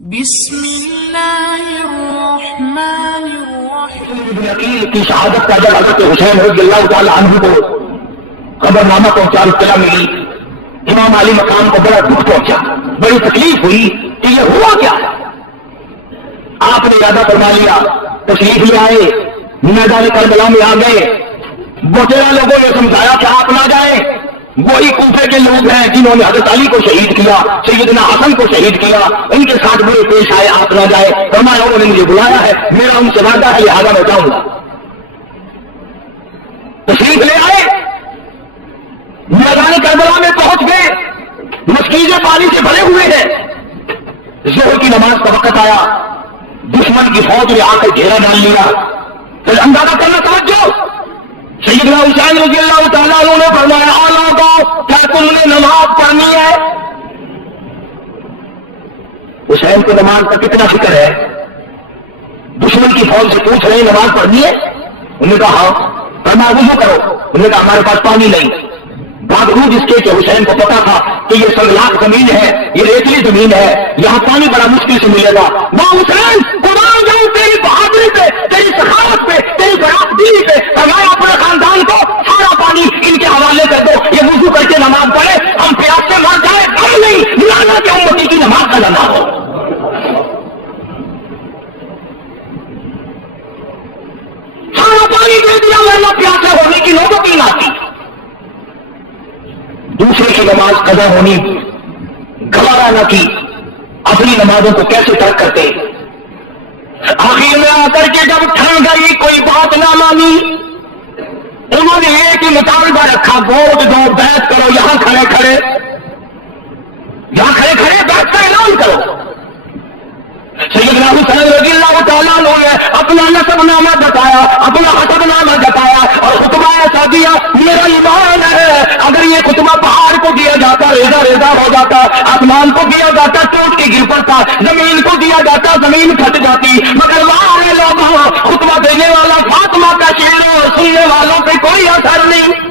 بسم اللہ الرحمن الرحیم۔ ابن عقیل کی شہادت کا جب حضرت حسین رضی اللہ تعالی عنہ کو خبرنامہ پہنچا، اطلاع ملی، امام علی مقام کو بڑا دکھ پہنچا، بڑی تکلیف ہوئی کہ یہ ہوا کیا ہے۔ آپ نے ارادہ فرما لیا، تشریف لے آئے، میدان کربلا میں آ گئے، بٹیرا لوگوں نے سمجھایا کہ آپ نہ جائیں، وہی کوفے کے لوگ ہیں جنہوں نے حضرت علی کو شہید کیا، سیدنا حسن کو شہید کیا، ان کے ساتھ برے پیش آئے، آپ نہ جائے۔ فرمایا انہوں نے مجھے بلایا ہے، میرا ان سے وعدہ ہے، لہٰذا میں جاؤں گا۔ تشریف لے آئے، میدان کربلا میں پہنچ گئے، مسکیزیں پانی سے بھرے ہوئے ہیں، ظہر کی نماز کا وقت آیا، دشمن کی فوج نے آ کر گھیرا ڈال لیا۔ پھر اندازہ کرنا توجہ، سیدنا حسین رضی اللہ تعالیٰ عنہ نے فرمایا، آلہ کو کیا تم نے نماز پڑھنی ہے؟ حسین کو نماز کا کتنا فکر ہے، دشمن کی فوج سے پوچھ رہے نماز پڑھنی ہے؟ انہوں نے کہا ہاں۔ فرمایا وضو کرو، انہوں نے کہا ہمارے پاس پانی نہیں۔ باوجود اس کے کہ حسین کو پتا تھا کہ یہ سنگلاخ زمین ہے، یہ ریتلی زمین ہے، یہاں پانی بڑا مشکل سے ملے گا، وہ حسین قربان جاؤں تیری بہادری پہ، تیری سخاوت پہ، تیری برابری پہ، فرمایا اپنے خاندان کو سارا پانی ان کے حوالے کر دو، یہ وضو کر کے نماز پڑھے، ہم پیاس سے مر جائے ہم نہیں، لانا کہ امتی کی نماز کا نہ ہو۔ سارا پانی دے دیا، ورنہ پیاسے ہونے کی نوبت ہی نہ تھی۔ دوسرے کی نماز قضا ہونی گوارا نہ کی، اپنی نمازوں کو کیسے ترک کرتے۔ آخر میں آ کر کے جب ٹھن گئی، کوئی بات نہ مانی، انہوں نے ایک ہی مطالبہ رکھا، ووٹ دو، بیعت کرو، یہاں کھڑے کھڑے بیعت کا اعلان کرو۔ سیدنا حسین رضی اللہ تعالیٰ عنہ نے اپنا نسب نامہ بتایا، اپنا حسب نامہ بتایا اور خطبہ ایسا دیا، میرا ایمان ہے اگر یہ خطبہ پہاڑ کو دیا جاتا ریزہ ریزہ ہو جاتا، آسمان کو دیا جاتا ٹوٹ کے گر پڑتا، زمین کو دیا جاتا زمین پھٹ جاتی، مگر وہاں لوگوں خطبہ دینے والا فاطمہ کا شعر اور سننے والوں پہ کوئی اثر نہیں۔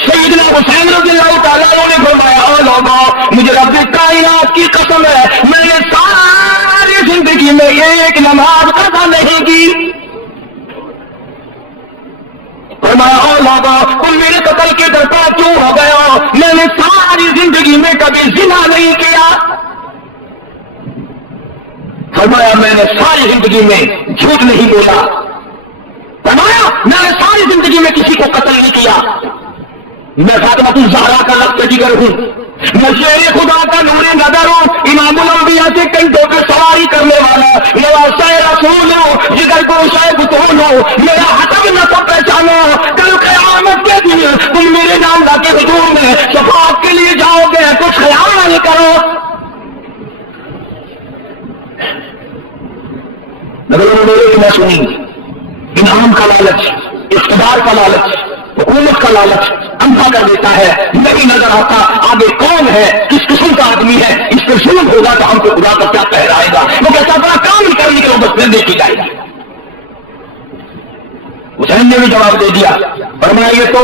سیدنا حسین رضی اللہ تعالیٰ عنہ نے فرمایا، او لوگوں مجھے رب کائنات کی قسم ہے میں نے ساری زندگی میں ایک نماز قضا نہیں کی۔ فرمایا، او لوگوں تم میرے قتل کے درپا کیوں ہو گئے ہو؟ میں نے ساری زندگی میں کبھی زنا نہیں کیا۔ فرمایا میں نے ساری زندگی میں جھوٹ نہیں بولا۔ فرمایا میں نے ساری زندگی میں کسی کو قتل نہیں کیا۔ میں فاطمہ الزہرا کا لفظ جگر ہوں، میں شیر خدا کا نور نظر ہوں، امام الانبیاء سے کنٹوں پہ سواری کرنے والا، نواسہ رسول ہوں، جگر گوشہ بطون ہوں، میرا حسب نسب پہچانو، کل قیامت کے دن تم میرے نام لا کے حضور میں شفاعت کے لیے جاؤ گے، کچھ خیال کرو۔ مگر انہوں نے ایک نہ سنی، انعام کا لالچ، اقتدار کا لالچ، حکومت کا لالچ اندھا کر دیتا ہے، نہیں نظر آتا آگے کون ہے، کس قسم کا آدمی ہے، اس پر ظلم ہوگا تو ہم کو خدا کا کیا پہرائے گا، وہ کہتا بڑا کام نہیں کرنے کے وہ بس پھر دیکھی جائے گی۔ حسین نے بھی جواب دے دیا، فرمایا یہ تو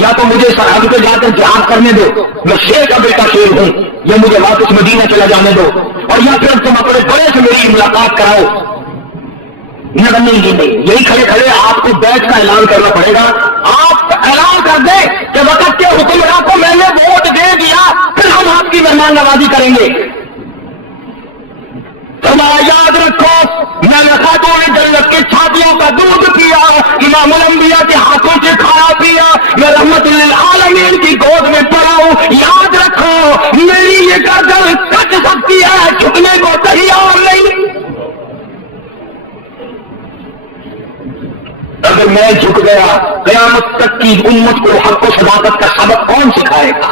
یا تو مجھے سرحد پہ جا کر جہاد کرنے دو، میں شیر کا بیٹا شیر ہوں، یا مجھے واپس مدینہ چلا جانے دو، اور یا پھر تم اپنے بڑے سے میری ملاقات کراؤ۔ نہیں، یہی کھڑے کھڑے آپ کو بیعت کا اعلان کرنا پڑے گا۔ آپ اعلان کر دیں کہ وقت کے حکمراں کو میں نے ووٹ دے دیا، پھر ہم آپ کی مہمان نوازی کریں گے۔ فرمایا یاد رکھو میں نے خاتون جنت کی چھاتیوں کا دودھ پیا، امام الانبیاء کے ہاتھوں سے کھایا پیا، میں رحمت للعالمین کی گود میں پڑا ہوں، یاد رکھو میری یہ گردن کٹ سکتی ہے، جھکنے کو تیار نہیں۔ اگر میں جھک گیا قیامت تک کی امت کو حق و صداقت کا سبق کون سکھائے گا؟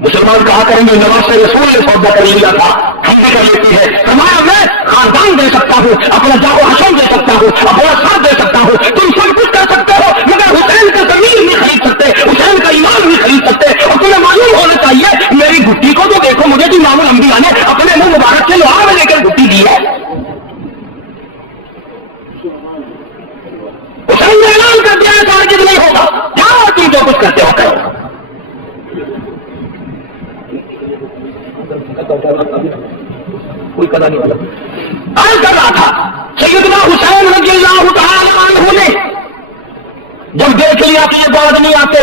مسلمان کہا کریں گے نواز رسول نے سودا کر لیا تھا، ہم بھی کر لیتی ہے۔ فرمایا میں خاندان دے سکتا ہوں، اپنا جاگو حشم دے سکتا ہوں، اپنا ساتھ دے سکتا ہوں، تم سب کچھ کر سکتے ہو، مگر حسین کا زمین نہیں خرید سکتے، حسین کا ایمان نہیں خرید سکتے۔ اور تمہیں معلوم ہونا چاہیے میری گھٹی کو تو دیکھو، مجھے تو امام الانبیاء نے اپنے منہ مبارک سے لوہا میں لے کر گھٹی دی ہے۔ حسین نے اعلان کر دیا ہے نہیں ہوگا، جاؤ تم جو کچھ کرتے ہو کرو۔ کوئی قضا نہیں والا عرض کر رہا تھا سیدنا حسین رضی اللہ تعالی عنہ نے جب دیکھ لیا کہ یہ بعد نہیں آتے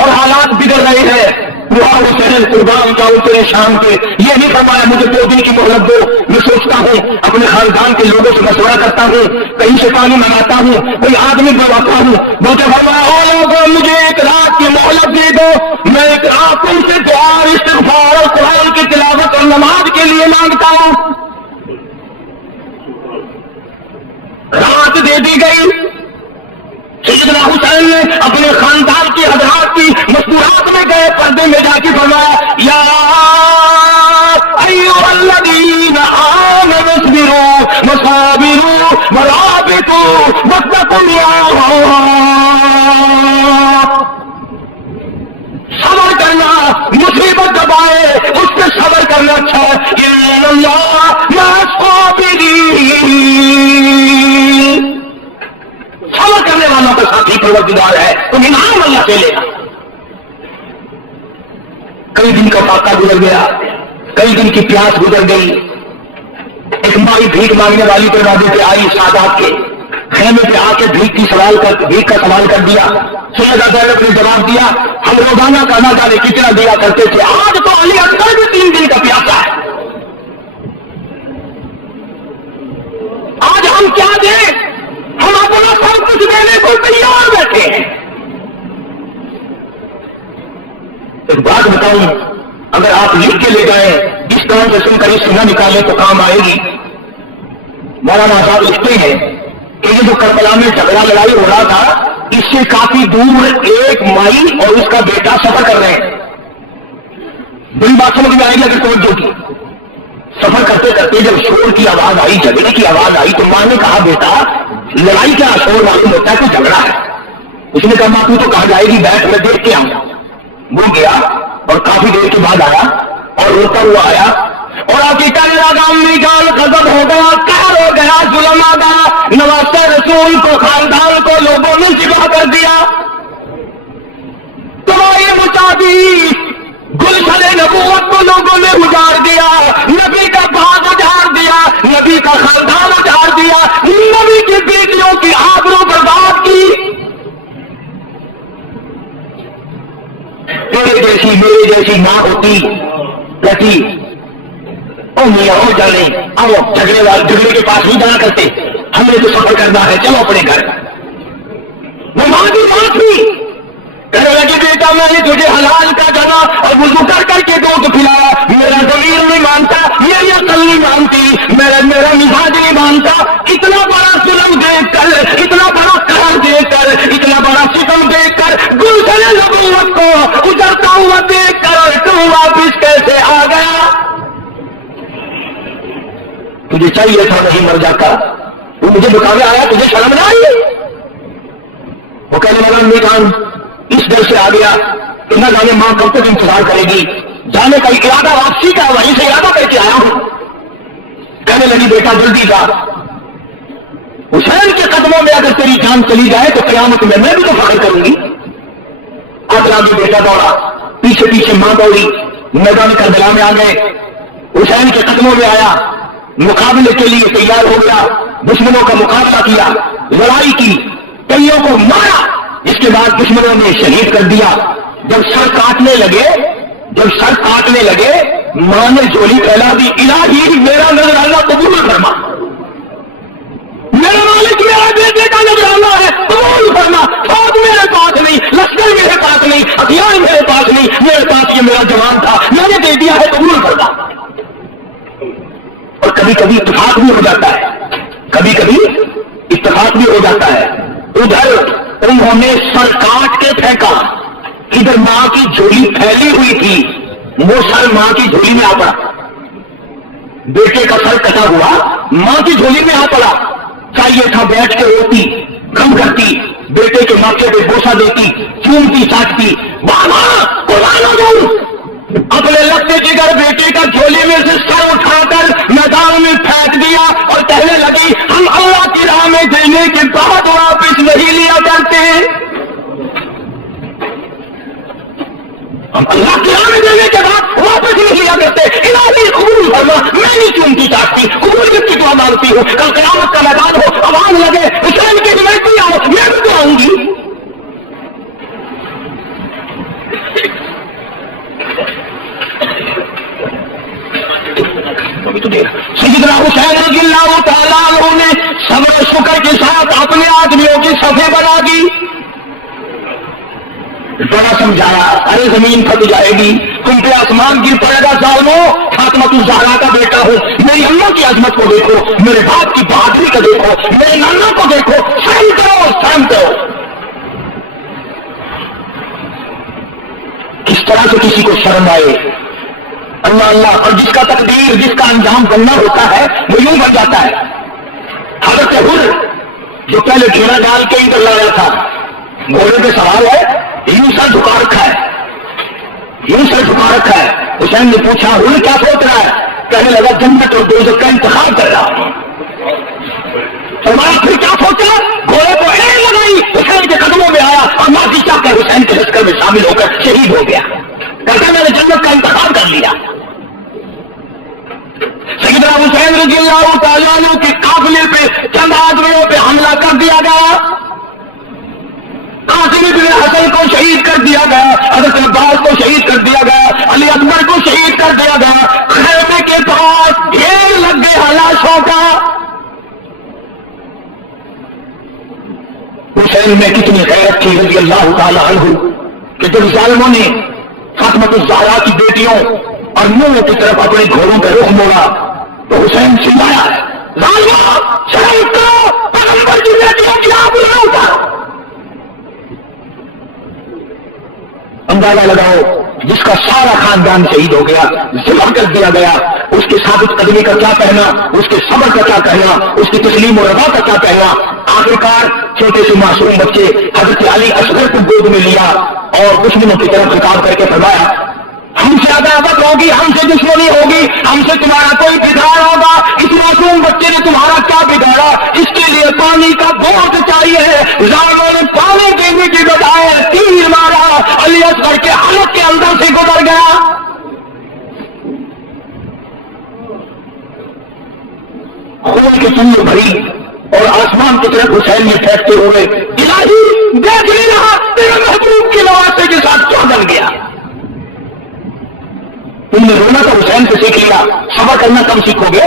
اور حالات بگڑ رہے ہیں، حسین قربان جاؤ تیرے شام کے، یہ نہیں فرمایا مجھے 2 دن کی مہلت دو، میں سوچتا ہوں اپنے خاندان کے لوگوں سے مشورہ کرتا ہوں، کہیں سے پانی منگاتا ہوں، کوئی آدمی بلواتا ہوں، بلکہ فرمایا او لوگوں مجھے 1 رات کی مہلت دے دو، میں 1 رات تم سے دعا استغفار اور قرآن کی تلاوت اور نماز کے لیے مانگتا ہوں۔ رات دے دی گئی، سیدنا حسین نے اپنے خاندان کی حضرات کی مستورات میں گئے، پردے میں جا کے فرمایا یا ایھا الذین آمنوا اصبروا وصابروا ورابطوا واتقوا اللہ، صبر کرنا، مصیبت جب آئے اس پہ صبر کرنا اچھا ہے، ان اللہ مع الصابرین، صبر کرنے والوں کا ساتھی پروردگار ہے، تم انعام اللہ سے لے گا۔ کئی دن کا فاقہ گزر گیا، کئی دن کی پیاس گزر گئی، ایک مائی بھیک مانگنے والی دروازے پہ آئی، سادات کے خیمے پہ آ کے بھیک کا سوال کر دیا۔ سیدہ زینب نے جواب دیا ہم روزانہ کا نہ جانے کتنا دیا کرتے تھے، آج تو علی اکبر بھی 3 دن کا پیاسا ہے، آج ہم کیا دیں، ہم اپنا سب کچھ دینے کو تیار بیٹھے ہیں۔ ایک بات بتاؤں، اگر آپ لکھ کے لے جائیں، اس طرح سے سن کر اس سے نہ نکالیں تو کام آئے گی۔ مولانا صاحب لکھتے ہیں کہ یہ جو کربلا میں جھگڑا لڑائی ہو رہا تھا، اس سے کافی دور ایک مائی اور اس کا بیٹا سفر کر رہے ہیں۔ بڑی بات سمجھ میں آئے گی اگر توجہ کی۔ سفر کرتے کرتے جب شور کی آواز آئی، جھگڑے کی آواز آئی، تو ماں نے کہا بیٹا لڑائی کا شور معلوم ہوتا ہے کہ جھگڑا ہے۔ اس نے کہا ماں تو کہاں جائے گی، بیٹھ میں دیکھ کے آؤں۔ وہ گیا اور کافی دیر کے بعد آیا اور روتا ہوا آیا اور آپ کی کل لگا امی جان غضب ہو گیا، قہر ہو گیا، ظلم آ گیا، نواسے رسول کو، خاندان کو لوگوں نے ذبح کر دیا، تباہی مچا دی، گلشن نبوت کو لوگوں نے اجاڑ دیا، نبی کا باغ اجاڑ دیا، نبی کا خاندان اجاڑ دیا، نبی کی بیٹیوں کی آبرو برباد کی۔ میرے جیسی ماں ہوتی کہتی او میاں ہو جانے، اب جھگڑے کے پاس نہیں جانا کرتے، ہمیں تو سفر کرنا ہے، چلو اپنے گھر۔ وہ ماں کی بات تھی، کہنے لگے بیٹا میں نے تجھے حلال کا جانا اور وضو کر کر کے دودھ پلایا، میرا ضمیر نہیں مانتا، میری عقل نہیں مانتی، میرا مزاج نہیں مانتا، اتنا بڑا ظلم دیکھ کر، اتنا بڑا قہر دیکھ کر، اتنا بڑا ستم دیکھ کر، گلشن نبوت کو اجڑتا ہوا دیکھ کر تو واپس کیسے آ گیا؟ تجھے چاہیے تھا نہیں مر جاتا، وہ مجھے بتانے آیا، تجھے شرم نہ آئی؟ وہ کہنے والا امی جان اس ڈر سے آ گیا کہ نہ جانے ماں کب تک انتظار کرے گی، جانے کا ارادہ واپسی کا وہیں سے ارادہ کر کے آیا ہوں۔ کہنے لگی بیٹا جلدی جا، حسین کے قدموں میں اگر تیری جان چلی جائے تو قیامت میں بھی تو فخر کروں گی۔ آگرہ میں بیٹا دوڑا، پیچھے پیچھے ماں دوڑی، میدان کربلا میں آ گئے، حسین کے قدموں میں آیا، مقابلے کے لیے تیار ہو گیا، دشمنوں کا مقابلہ کیا، لڑائی کی، کئیوں کو مارا، اس کے بعد دشمنوں نے شہید کر دیا۔ جب سر کاٹنے لگے ماں نے جولی پھیلا دی، الہی میرا نذرانہ قبول فرما، میرا مالک میرا بیٹے کا نذرانہ ہے قبول فرما، فوج میرے پاس نہیں، لشکر میرے پاس نہیں، ہتھیار میرے پاس نہیں، میرے پاس یہ میرا جوان تھا، میں نے دے دیا ہے قبول فرما۔ اور کبھی کبھی اتفاق بھی ہو جاتا ہے، کبھی کبھی اتفاق بھی ہو جاتا ہے۔ ادھر انہوں نے سر کاٹ کے پھینکا، ادھر ماں کی جھولی پھیلی ہوئی تھی، وہ سر ماں کی جھولی میں آ پڑا، بیٹے کا سر کٹا ہوا ماں کی جھولی میں آ پڑا۔ چاہیے تھا بیٹھ کے روتی، غم کرتی، بیٹے کے ماتھے پہ بوسہ دیتی، چومتی چاٹتی، ماما قربان ہو جاؤں، اپنے لگتے جگر بیٹے کا جھولی میں سے سر اٹھا کر میدان میں پھینک دیا اور کہنے لگی ہم اللہ کی راہ میں دینے کے بعد واپس نہیں لیا کرتے، ہم اللہ کی راہ میں دینے کے بعد واپس مانگتی ہوں، کل قیامت کا میدان ہو، آواز لگے حسین کی حمایتی آؤ، میں بھی تو آؤں گی۔ سیدنا حسین رضی اللہ تعالیٰ عنہ نے صبر و شکر کے ساتھ اپنے آدمیوں کی صفیں بنا دی، بڑا سمجھایا، ارے زمین پھٹ جائے گی، تم پہ آسمان گر پڑے گا ظالمو، فاطمہ الزہرا کا بیٹا ہو، میری اماں کی عظمت کو دیکھو، میرے باپ کی بہادری کو دیکھو، میرے نانا کو دیکھو، سہم کرو۔ کس طرح سے کسی کو شرم آئے، اللہ اللہ، اور جس کا تقدیر، جس کا انجام بننا ہوتا ہے وہ یوں بن جاتا ہے۔ حضرت حر جو پہلے گھیرا ڈال کے ادھر لگا تھا، گھوڑے پہ سوال ہے، یوں سر جھکا رکھا ہے، یوں سر جھکا رکھا ہے۔ حسین نے پوچھا حر کیا سوچ رہا ہے؟ کہنے لگا جنت اور دوزخ کا انتخاب کر رہا ہوں۔ فرمایا پھر کیا سوچا؟ گھوڑے کو ایڑ لگائی، حسین کے قدموں میں آیا اور معافی چاہ کر حسین کے لشکر میں شامل ہو کر شہید ہو گیا، کہتا میں نے جنت کا انتخاب کر لیا۔ سیدنا حسین رضی اللہ تعالیٰ عنہ کے قافلے پہ چند آدمیوں پہ حملہ کر دیا گیا، قاسم بن حسن کو شہید کر دیا گیا، حضرت عباس کو شہید کر دیا گیا، علی اکبر کو شہید کر دیا گیا۔ خیمے کے پاس ڈھیر لگ گئے لاشوں کا۔ حسین میں کتنی غیرت تھی رضی اللہ تعالیٰ عنہ کہ جب ظالموں نے فاطمہ الزہرا کی بیٹیوں اور منہ کی طرف اپنے گھوڑوں پہ رخ موڑا تو حسین چلایا، ظالموں شرم کرو، پیغمبر کی بیٹیوں کی آپ اٹھا۔ اندازہ لگاؤ، جس کا سارا خاندان شہید ہو گیا، ذبح کر دیا گیا، اس کے ثابت قدمی کا کیا کہنا، اس کے صبر کا کیا کہنا، اس کی تسلیم و رضا کا کیا کہنا۔ آخرکار چھوٹے سے معصوم بچے حضرت علی اصغر کو گود میں لیا اور دشمنوں کی طرف خطاب کر کے فرمایا ہم سے عداوت ہوگی، ہم سے دشمنی ہوگی، ہم سے تمہارا کوئی بگاڑ ہوگا، اس معصوم بچے نے تمہارا کیا بگاڑا، اس کے لیے پانی کا بوجھ چاہیے۔ ظالموں نے پانی دینے کی بجائے تیر مارا، علی اصغر کے حلق کے اندر سے گزر گیا۔ خون کی چنی بھری اور آسمان کی طرف حسین نے پھینکتے ہوئے، الہی دیکھ نہیں رہا تیرے محبوب کی نوازے کے ساتھ کیا بن گیا۔ تم نے رونا تو حسین سے سیکھ لیا، صبر کرنا کم سیکھو گے۔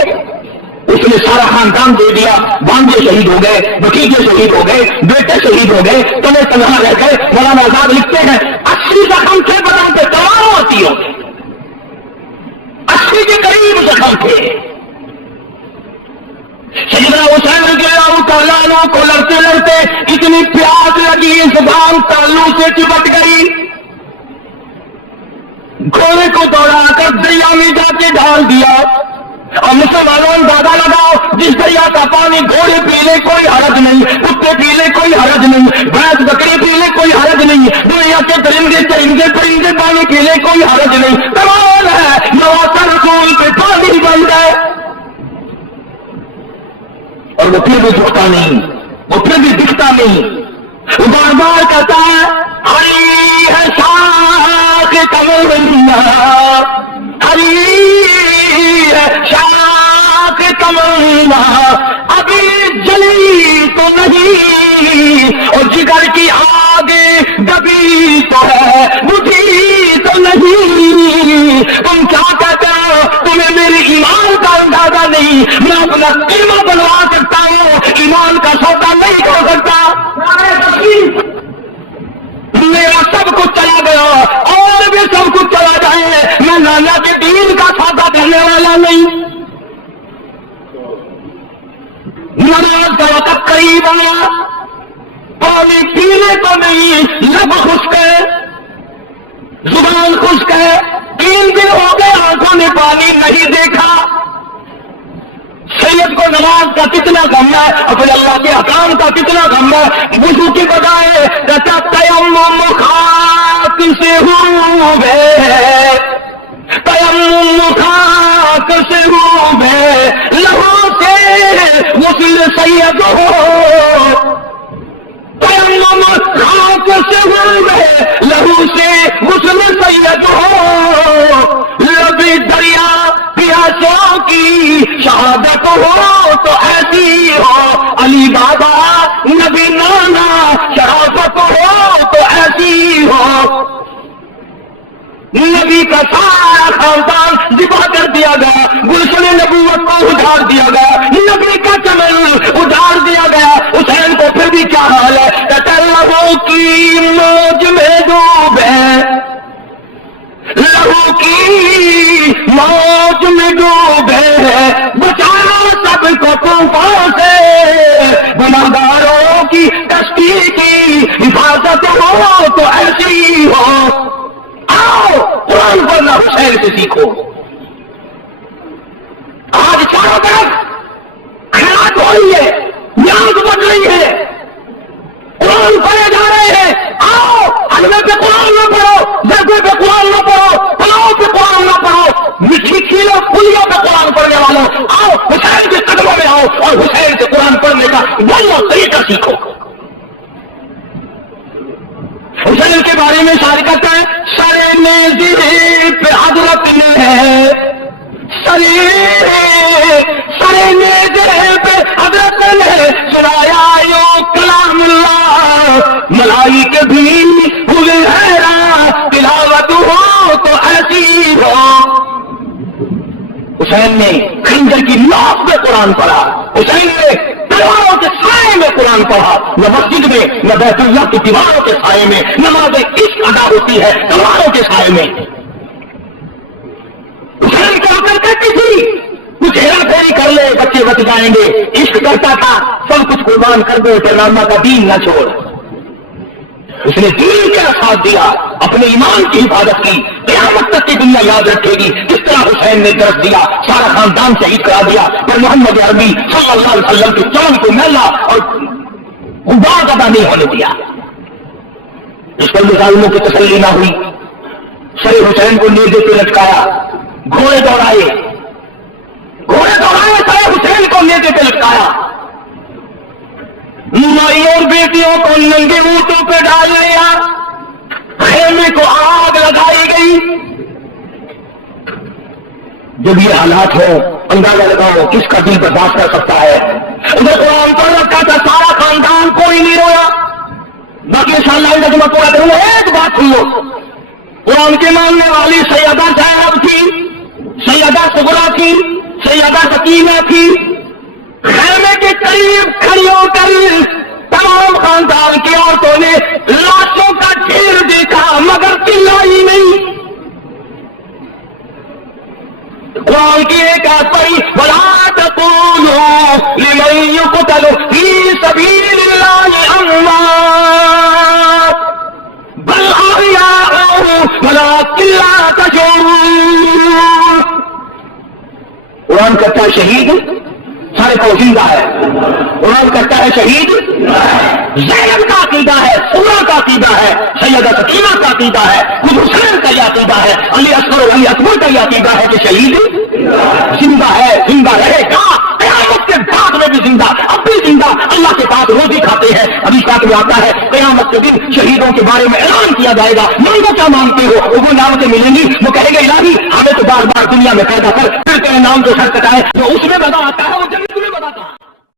اس نے سارا خاندان دے دیا، بانجے شہید ہو گئے، بھتیجے شہید ہو گئے، بیٹے شہید ہو گئے، تمہیں تنہا رہ گئے۔ مولانا آزاد لکھتے ہیں 80 زخم تھے بدن پہ تمام ہوتی ہوں، 80 کے قریب زخم تھے۔ سیدنا حسین رضی اللہ تعالیٰ عنہ کو لڑتے لڑتے اتنی پیاس لگی، زبان تالو سے چپٹ گئی، گھوڑے کو دوڑا کر دریا میں جا کے ڈال دیا۔ اور مسلمانوں اندازہ لگاؤ، جس دریا کا پانی گھوڑے پی لے کوئی حرج نہیں، کتے پی لے کوئی حرج نہیں، بھینس بکری پی لے کوئی حرج نہیں، دنیا کے درندے چرندے پرندے پانی پی لے کوئی حرج نہیں۔ کمال ہے نواسا رسول پہ پانی بن گئے، اور وہ پھر بھی جھکتا نہیں، وہ پھر بھی دکھتا نہیں، وہ بار بار کہتا ہے ہری ہے شاخ کمرنا، ہری ہے شاخ کمرنا، ابھی جلی تو نہیں، اور جگر کی آگ دبی تو ہے، بجھی تو نہیں۔ تم کیا کہتے ہو؟ تمہیں میرے ایمان کا اندازہ نہیں، میں اپنا قیمہ بنوا سکتا ہوں، ایمان کا سودا نہیں ہو سکتا۔ میرا سب کچھ چلا گیا اور بھی سب کچھ چلا جائے، میں نانا کے دین کا سودا کرنے والا نہیں۔ نماز کا وقت قریب آیا، پانی پینے کو نہیں، لب خشک ہے، زبان خشک ہے، 3 دن ہو گئے آنکھوں نے پانی نہیں دیکھا۔ سید کو نماز کا کتنا غم ہے، اپنے اللہ کے حکام کا کتنا غم ہے، وضو کے بجائے کہتا تیمم خاک سے ہوئے، تیمم خاک سے ہوئے، لہو سے غسل سید ہو، تیمم خاک سے ہوئے، لہو سے غسل سید ہو، لبی دریا پیاسوں کی شہادت ہو تو ایسی ہو، علی بابا نبی نانا شرافت ہو تو ایسی ہو، نبی کا سارا خاندان ذبح کر دیا گیا، گلشن نبوت کو اجاڑ دیا گیا، نبی کا چمن اجاڑ دیا گیا، حسین کو پھر بھی کیا حال ہے؟ کہتا لہو کی موج میں ڈوب ہے، لہو کی موج میں ڈوب ہے، بچانا سب کو طوفان سے، گناہگاروں کی کشتی کی حفاظت ہو تو ایسی ہو۔ آؤ قرآن پڑھنا حسین سے سیکھو۔ آج چاروں طرف خیرات ہو رہی ہے، نیاز بڑھ رہی ہے، قرآن پڑھے جا رہے ہیں۔ آؤ حلوے پہ قرآن نہ پڑھو، درگے پہ قرآن نہ پڑھو، پلاؤ پہ قرآن نہ پڑھو، میٹھی کھیلوں پھلیوں پہ قرآن پڑھنے والوں آؤ حسین کے قدموں میں آؤ اور حسین سے قرآن پڑھنے کا وہ طریقہ سیکھو۔ حسین کے بارے میں شاعر کہتا ہے سرے نیزے پہ حضرت نے ہے، سرے نیزے پہ حضرت نے سنایا یوں کلام اللہ، ملائکے بھی ہوئے حیران، تلاوت ہو تو ایسی ہو۔ حسین نے خنجر کی نوک میں قرآن پڑھا، حسین نے تلواروں کے سائے میں قرآن پڑھا، نہ مسجد میں نہ بیت اللہ کی دیواروں کے سائے میں، نماز عشق ادا ہوتی ہے تلواروں کے سائے میں۔ حسین کیا کرتے تھی؟ کچھ ہیرا پھیری کر لے بچے بچ جائیں گے، عشق کرتا تھا سب کچھ قربان کر دو پیغمبر کا دین نہ چھوڑ۔ اس نے دین کا ساتھ دیا، اپنے ایمان کی حفاظت کی، قیامت تک کی دنیا یاد رکھے گی کس طرح حسین نے درس دیا، سارا خاندان شہید کرا دیا، پر محمد عربی صلی اللہ علیہ وسلم کے چمن کو میلا اور غبار ادا نہیں ہونے دیا۔ اس پر ظالموں کی تسلی نہ ہوئی، سر حسین کو نیزے پہ لٹکایا، گھوڑے دوڑائے سر حسین کو نیزے پہ لٹکایا، مائی اور بیٹیوں کو ننگے اونٹوں پہ ڈال لیا، خیمے کو آگ لگائی گئی۔ جب یہ حالات ہو اندازہ لگاؤ کس کا دل برداشت کر سکتا ہے۔ ادھر قرآن پڑھ رکھا تھا سارا خاندان، کوئی نہیں رویا۔ باقی انشاءاللہ آئندہ جمعہ پورا کروں گا، ایک بات سن لو، قرآن کے ماننے والی سیدہ زینب تھی، سیدہ صغرا تھی، سیدہ سکینہ تھی، خیمے کے قریب کھڑی ہو کر تمام خاندان کی عورتوں نے لاشوں کا ڈھیر دیکھا مگر چلائی نہیں۔ قرآن کی ایک آیت پڑھی وَلَا تَقُولُوا لِمَن يُقْتَلُ فِي سَبِيلِ اللَّهِ أَمْوَاتٌ بَلْ أَحْيَاءٌ وَلَٰكِن لَّا تَشْعُرُونَ۔ قرآن کہتا ہے شہید سارے کو زندہ ہے، قرآن کہتا ہے شہید زینب کا عقیدہ ہے، صغرا کا عقیدہ ہے، سیدہ سکینہ کا عقیدہ ہے، خود حسین کا یہ عقیدہ ہے، علی اصغر اور علی اکبر کا یہ عقیدہ ہے کہ شہید زندہ ہے، زندہ رہے گا، قیامت کے بعد میں بھی زندہ، اب بھی زندہ، اللہ کے پاس روزی کھاتے ہیں۔ ابھی پاک میں آتا ہے قیامت کے دن شہیدوں کے بارے میں اعلان کیا جائے گا، مانگو کیا مانگتے ہو، وہ نعمتیں ملیں گی، وہ کہیں گے الہی ہمیں تو بار بار دنیا میں پیدا کر پھر تیرے نام کو سر کٹائے، جو اس میں مزہ آتا ہے وہ